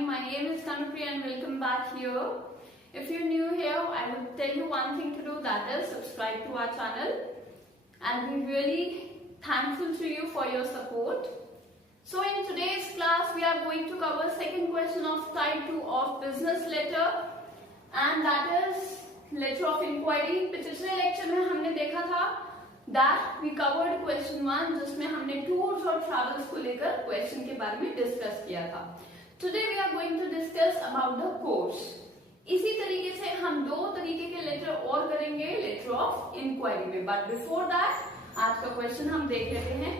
morning. My name is Kanupriya and welcome back here. If you're new here, I would tell you one thing to do, that is subscribe to our channel, and we're really thankful to you for your support. So in today's class, we are going to cover second question of type 2 of business letter, and that is letter of inquiry. पिछले lecture में हमने देखा था that we covered question 1, जिसमें हमने tours और travels को लेकर क्वेश्चन के बारे में डिस्कस किया था. Today we are going to discuss about the course. इसी तरीके से हम दो तरीके के लेटर और करेंगे लेटर ऑफ इंक्वायरी में, बट बिफोर दैट आज का क्वेश्चन हम देख लेते हैं.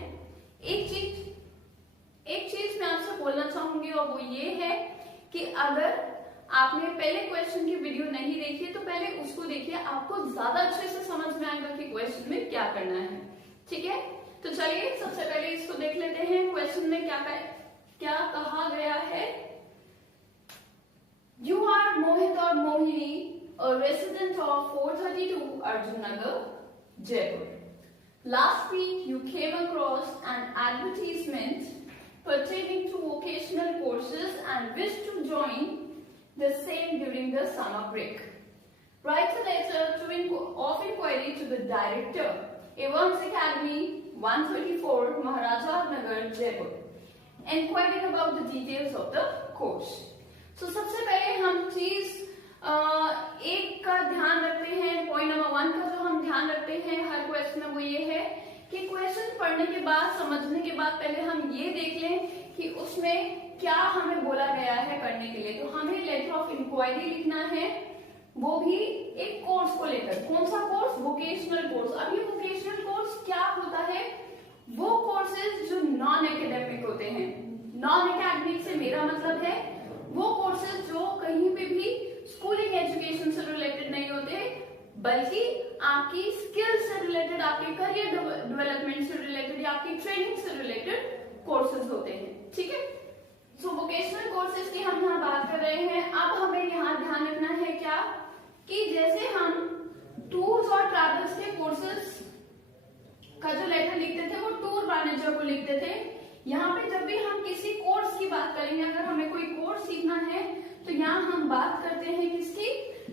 एक चीज मैं आपसे बोलना चाहूंगी और वो ये है कि अगर आपने पहले क्वेश्चन की वीडियो नहीं देखी है तो पहले उसको देखिए, आपको ज्यादा अच्छे से समझ में आएगा कि क्वेश्चन में क्या करना है. ठीक है, तो चलिए सबसे पहले इसको देख लेते हैं. क्वेश्चन में क्या कहा गया है. You are Mohit or Mohini, a resident of 432 Arjun Nagar, Jaipur. Last week you came across an advertisement pertaining to vocational courses and wish to join the same during the summer break. Write a letter of inquiry to the director, Evans Academy, 134 Maharaja Nagar, Jaipur, inquiring about the details of the course. So सबसे पहले हम चीज एक का ध्यान रखते हैं. Point number 1 का जो हम ध्यान रखते हैं हर क्वेश्चन में वो ये है कि क्वेश्चन पढ़ने के बाद, समझने के बाद पहले हम ये देख लें कि उसमें क्या हमें बोला गया है करने के लिए. तो हमें लेटर ऑफ इंक्वायरी लिखना है, वो भी एक कोर्स को लेकर. कौन सा कोर्स? Vocational course. अब ये वोकेशनल कोर्स क्या होता है? वो कोर्सेज जो नॉन एकेडमिक होते हैं. नॉन एकेडमिक से मेरा मतलब है वो कोर्सेज जो कहीं पे भी स्कूलिंग एजुकेशन से रिलेटेड नहीं होते, बल्कि आपकी स्किल से रिलेटेड, आपके करियर डेवलपमेंट से रिलेटेड या आपकी ट्रेनिंग से रिलेटेड कोर्सेज होते हैं. ठीक है, सो वोकेशनल कोर्सेज की हम यहाँ बात कर रहे हैं. अब हमें यहाँ ध्यान रखना है क्या कि जैसे हम टूर्स और ट्रैवल्स के कोर्सेज का जो लेटर लिखते थे वो टूर मैनेजर को लिखते थे. यहाँ पे जब भी हम किसी कोर्स की बात करेंगे, अगर हमें कोई कोर्स सीखना है तो यहाँ हम बात करते हैं किसकी?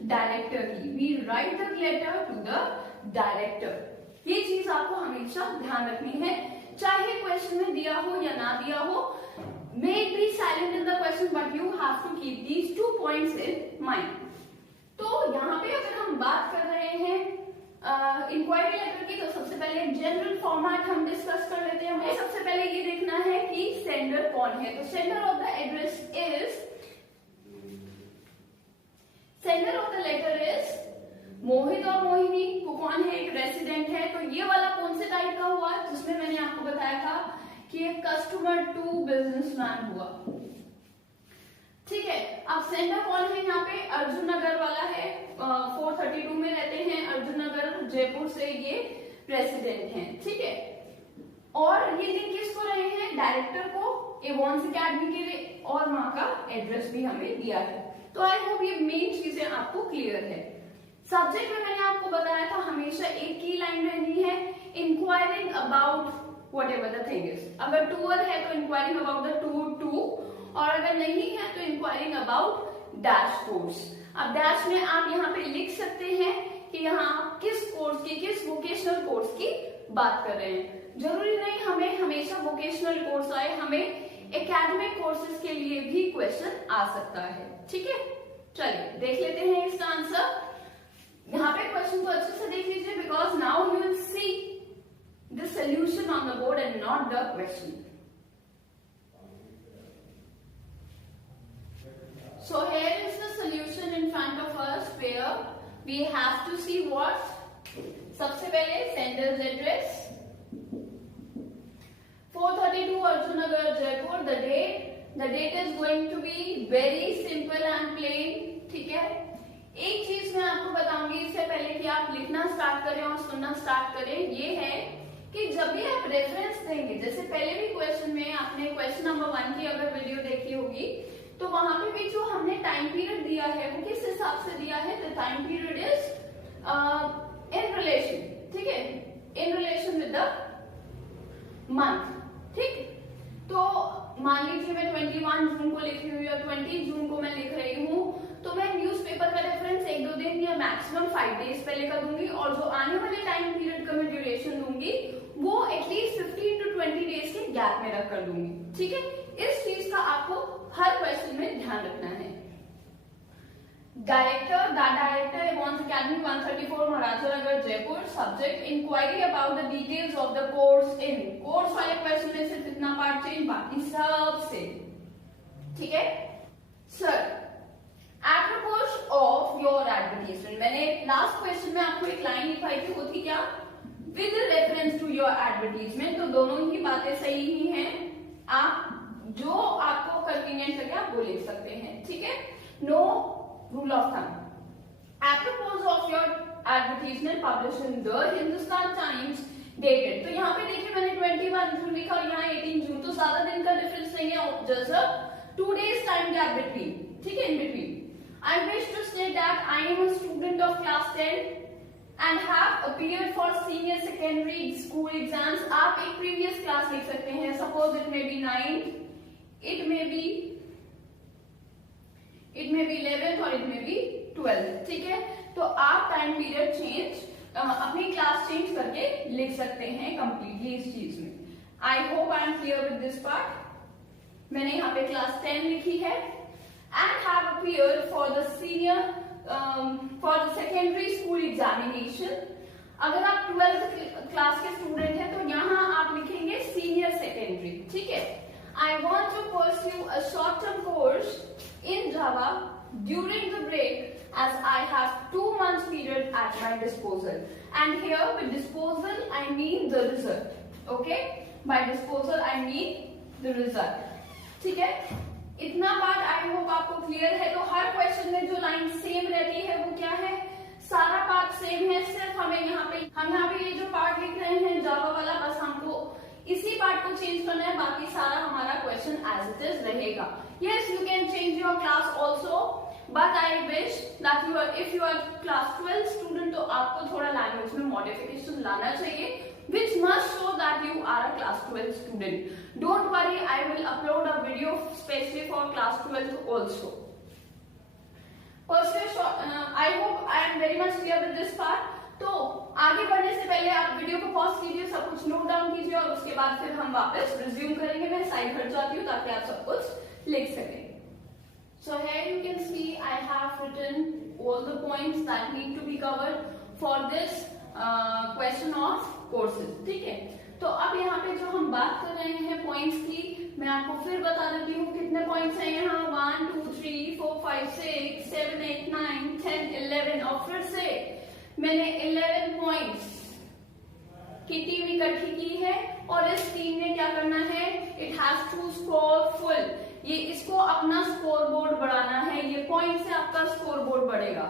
डायरेक्टर की. We write the letter to the director. ये चीज आपको हमेशा ध्यान रखनी है, चाहे क्वेश्चन में दिया हो या ना दिया हो. May it be silent in the question, but you have to keep these 2 points in mind. तो यहाँ पे अगर हम बात कर रहे हैं इंक्वायरी लेटर की, तो सबसे पहले जनरल फॉर्मेट हम डिस्कस कर लेते हैं. हमें सबसे पहले ये देखना है कि सेंडर कौन है. तो sender of the address is, sender of the letter is Mohit और मोहिनी. वो कौन है? एक रेसिडेंट है. तो ये वाला कौन से टाइप का हुआ जिसमें मैंने आपको बताया था कि एक कस्टमर टू बिजनेसमैन हुआ. ठीक है, अब सेंडर कौन है? यहाँ पे अर्जुन नगर वाला है. 432 में रहते हैं, अर्जुन नगर, जयपुर से ये रेसिडेंट हैं. ठीक है, और ये लिंक किसको रहे हैं? डायरेक्टर को, एवॉन्स एकेडमी के लिए, और वहां का एड्रेस भी हमें दिया है. तो आई होप ये मेन चीजें आपको क्लियर है. सब्जेक्ट में मैंने आपको बताया था हमेशा एक की लाइन रहनी है, inquiring about whatever the thing is. अगर टूर है तो inquiring about the tour too, और अगर नहीं है तो इंक्वायरिंग अबाउट डैश कोर्स. अब डैश में आप यहाँ पे लिख सकते हैं कि यहाँ किस कोर्स की, किस वोकेशनल कोर्स की बात कर रहे हैं. जरूरी नहीं हमें हमेशा वोकेशनल कोर्स आए, हमें एकेडमिक कोर्सेज के लिए भी क्वेश्चन आ सकता है. ठीक है, चलिए देख लेते हैं इसका आंसर. यहाँ पे क्वेश्चन को अच्छे से देख लीजिए, because now you will see the solution on the board and not the question. So here is the solution in front of us, where we have to see what. सबसे पहले sender's address 432 Arjun Nagar, Jaipur. The date is going to be very simple and plain. ठीक है, एक चीज मैं आपको बताऊंगी इससे पहले कि आप लिखना स्टार्ट करें और सुनना स्टार्ट करें, ये है कि जब भी आप रेफरेंस देंगे, जैसे पहले भी क्वेश्चन में आपने क्वेश्चन नंबर 1 की अगर वीडियो देखी होगी तो वहां पे भी जो हमने टाइम पीरियड दिया है वो किस हिसाब से दिया है? The time period is in relation. ठीक है, in relation with the month. ठीक, तो मान लीजिए मैं 21 जून को लिख रही हूँ या 20 जून को मैं लिख रही हूँ, तो मैं न्यूज़पेपर का रेफरेंस 1-2 दिन या मैक्सिमम 5 डेज पहले का दूंगी, और जो आने वाले टाइम पीरियड का मैं ड्यूरेशन दूंगी वो एटलीस्ट 15 to 20 डेज के गैप में रख कर दूंगी। ठीक है, इस चीज का आपको हर क्वेश्चन में ध्यान रखना है। Director, the director Evans Academy 134 Maharaja Nagar Jaipur. Subject inquiry about the details of the course in. Course वाले क्वेश्चन में सिर्फ इतना पार्ट चेंज, बाकी सब सेम। ठीक है sir, apropos of your advertisement, मैंने लास्ट क्वेश्चन में आपको एक लाइन लिखाई थी, वो थी क्या, with reference to your advertisement. तो दोनों ही बातें सही ही हैं, आप जो आपको कन्वीनियंट लगे आप वो लिख सकते हैं। ठीक है, no rule of thumb. Apropos of your advertisement published in the Hindustan Times dated, तो यहाँ पे देखिए मैंने 21 जून लिखा और यहाँ 18 जून, तो ज्यादा दिन का डिफरेंस नहीं है, just a 2 days time gap between। ठीक है, in between। I wish to state that I am a student of class 10 and have appeared for senior secondary school exams। आप एक previous class लिख सकते हैं, suppose it may be 9th, it may be 11th और it may be 12th। ठीक है, तो आप टाइम पीरियड चेंज अपनी क्लास चेंज करके लिख सकते हैं कंप्लीटली इस चीज में। I hope I am clear with this part. मैंने यहाँ पे क्लास 10 लिखी है and have appeared for the senior for the secondary school examination. अगर आप 12th क्लास के स्टूडेंट हैं तो यहाँ आप लिखेंगे सीनियर सेकेंडरी। ठीक है, I want to pursue a short-term course in Java during the break as I have 2 months period at my disposal. And here with disposal I mean the result. Okay? By disposal I mean the result. ठीक है? इतना बात I hope आपको clear है। तो हर question में जो line same रहती है वो क्या है, सारा पार्ट सेम है, सिर्फ हम यहाँ पे ये जो पार्ट लिख रहे हैं जावा वाला, बस हमको इसी पार्ट को चेंज करना है, बाकी सारा हमारा क्वेश्चन एज इट इज रहेगा। Yes, you can change your class also, but I wish that you are, if you are class 12 student, तो आपको थोड़ा लैंग्वेज में मॉडिफिकेशन लाना चाहिए, which must show that you are a class 12 student. Don't worry, I will upload a video specially for class 12 also. I hope I am very much clear with this part. तो आगे बढ़ने से पहले आप video को pause कीजिए, सब कुछ नोट डाउन कीजिए और उसके बाद फिर हम वापस रिज्यूम करेंगे। मैं साइड हट जाती हूँ ताकि आप सब कुछ लिख सकें। So here you can see I have written all the points that need to be covered for this question of courses। ठीक है, तो अब यहाँ पे जो हम बात कर रहे हैं पॉइंट्स की, मैं आपको फिर बता देती हूँ कितने पॉइंट्स हैं यहाँ, 1 2 3 4 5 6 7 8 9 10 11, और फिर से मैंने 11 पॉइंट्स की टीम इकट्ठी की है और इस टीम ने क्या करना है, it has to score full. ये इसको अपना स्कोर बोर्ड बढ़ाना है, ये पॉइंट से आपका स्कोर बोर्ड बढ़ेगा।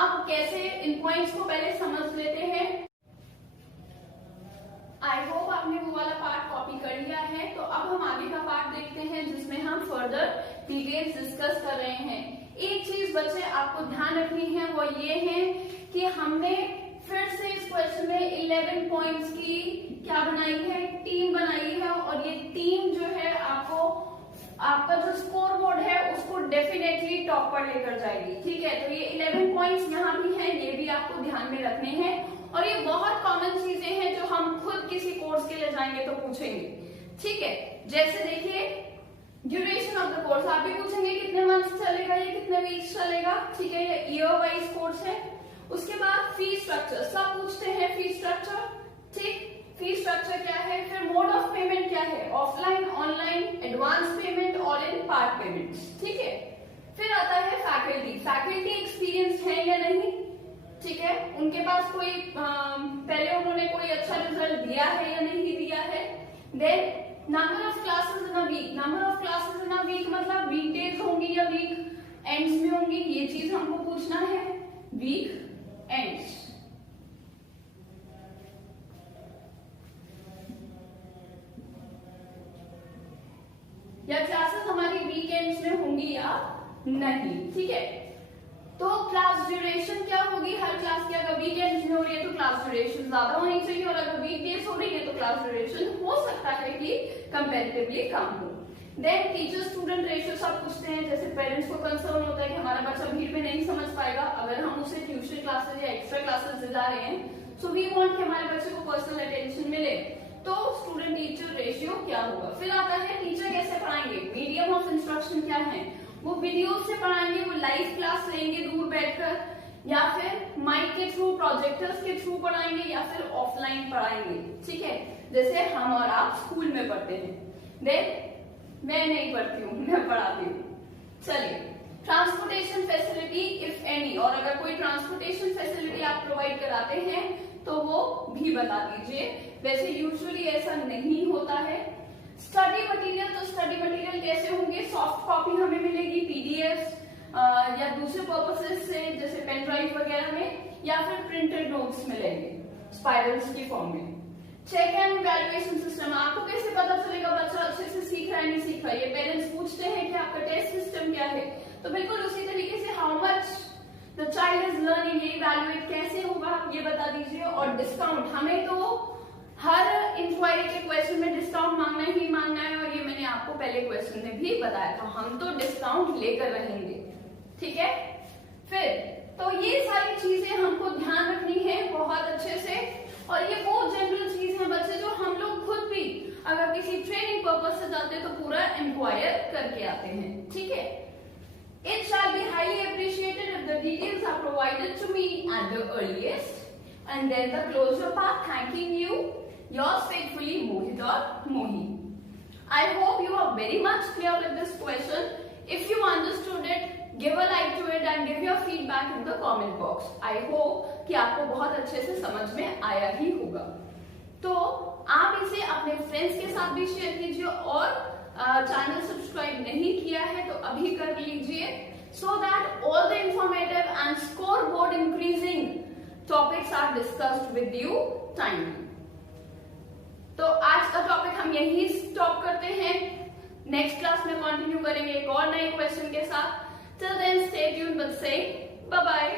अब कैसे, इन पॉइंट्स को पहले समझ लेते हैं। आई होप आपने वो वाला पार्ट कॉपी कर लिया है। तो अब हम आगे का पार्ट देखते हैं जिसमें हम फर्दर डिटेल्स डिस्कस कर रहे हैं। एक चीज बच्चे आपको ध्यान रखनी है, वो ये है कि हमने फिर से इस क्वेश्चन में 11 पॉइंट्स की क्या बनाई है, टीम बनाई है, और ये टीम जो है आपको आपका जो स्कोर बोर्ड है उसको डेफिनेटली टॉप पर लेकर जाएगी। ठीक है, तो ये 11 पॉइंट्स यहाँ भी हैं, ये भी आपको ध्यान में रखने हैं, और ये बहुत कॉमन चीजें हैं जो हम खुद किसी कोर्स के लिए जाएंगे तो पूछेंगे। ठीक है, जैसे देखिए ड्यूरेशन ऑफ द कोर्स, आप भी पूछेंगे कितने मंथ्स चलेगा, ये कितने वीक्स चलेगा। ठीक है, ये ईयर वाइज कोर्स है। उसके बाद फीस स्ट्रक्चर, सब पूछते हैं फीस स्ट्रक्चर। ठीक, फीस स्ट्रक्चर क्या है, फिर मोड ऑफ पेमेंट क्या है, ऑफलाइन, ऑनलाइन, एडवांस पेमेंट और इन पार्ट पेमेंट्स। ठीक है, फिर आता है फैकल्टी, फैकल्टी एक्सपीरियंस है या नहीं। ठीक है, उनके पास कोई पहले उन्होंने कोई अच्छा रिजल्ट दिया है या नहीं दिया है। Then number of classes in a week, number of classes in a week मतलब वीकडेज होंगी या वीक एंड्स में होंगी, ये चीज हमको पूछना है, वीक एंड्स। या क्लासेस हमारी वीकेंड्स में होंगी या नहीं। ठीक है, तो क्लास ड्यूरेशन क्या होगी, हर क्लास की अगर वीकेंड्स में हो रही है तो क्लास ड्यूरेशन ज्यादा होनी चाहिए, और अगर वीकडेज हो रही है तो क्लास ड्यूरेशन हो सकता है कि कंपैरेटिवली कम हो। देन टीचर स्टूडेंट रेशियो सब पूछते हैं, जैसे पेरेंट्स को कंसर्न होता है कि हमारा बच्चा भीड़ में नहीं समझ पाएगा अगर हम उसे ट्यूशन क्लासेस या एक्स्ट्रा क्लासेस दिला रहे हैं, सो वी वांट कि हमारे बच्चे को पर्सनल अटेंशन मिले, तो स्टूडेंट टीचर रेशियो क्या होगा। फिर आता है टीचर कैसे पढ़ाएंगे, मीडियम ऑफ इंस्ट्रक्शन क्या है, वो वीडियो से पढ़ाएंगे, वो लाइव क्लास लेंगे दूर बैठकर, या फिर माइक के थ्रू, प्रोजेक्टर्स के थ्रू पढ़ाएंगे, या फिर ऑफलाइन पढ़ाएंगे। ठीक है, जैसे हम और आप स्कूल में पढ़ते हैं। देन मैं नहीं पढ़ती हूँ, मैं पढ़ाती हूँ। चलिए, ट्रांसपोर्टेशन फैसिलिटी इफ एनी, और अगर कोई ट्रांसपोर्टेशन फैसिलिटी आप प्रोवाइड कराते हैं तो वो भी बता दीजिए। वैसे यूजुअली ऐसा नहीं होता है। स्टडी मटेरियल, तो स्टडी मटेरियल कैसे होंगे, सॉफ्ट कॉपी हमें मिलेगी पीडीएफ या दूसरे पर्पसेस से जैसे पेन ड्राइव वगैरह में, या फिर प्रिंटेड नोट्स मिलेंगे स्पाइरल्स की फॉर्म में। चेक एंड इवैल्यूएशन सिस्टम, आपको कैसे पता चलेगा बच्चा अच्छे से सीख रहा है नहीं सीख रहा है, ये पेरेंट्स पूछते हैं कि आपका टेस्ट सिस्टम क्या है, तो बिल्कुल उसी तरीके से how much the child is learning, ये इवैल्यूएट कैसे होगा आप ये बता दीजिए। और डिस्काउंट, हमें तो हर इंक्वायरी के क्वेश्चन में डिस्काउंट मांगना ही मांगना है, और ये मैंने आपको पहले क्वेश्चन में भी बताया था, हम तो डिस्काउंट लेकर रहेंगे। ठीक है, फिर तो ये सारी चीजें हमको ध्यान रखनी है बहुत अच्छे से, और ये वो जनरल चीज है बच्चे जो हम लोग खुद भी अगर किसी ट्रेनिंग पर्पस से जाते हैं तो पूरा इंक्वायर करके आते हैं। ठीक है, it shall be highly appreciated if the details are provided to me at the earliest, and then the closure part, thanking you, yours faithfully Mohit और Mohi. I hope you are very much clear with this question. If you understood it, give a like to it and give your feedback in the comment box. I hope कि आपको बहुत अच्छे से समझ में आया ही होगा। तो आप इसे अपने फ्रेंड्स के साथ भी शेयर कीजिए, और चैनल सब्सक्राइब नहीं किया है तो अभी कर लीजिए, so that all the informative and scoreboard increasing topics are discussed with you timely. तो आज का टॉपिक हम यही स्टॉप करते हैं, नेक्स्ट क्लास में कंटिन्यू करेंगे एक और नए क्वेश्चन के साथ। Till then stay tuned with saying bye bye.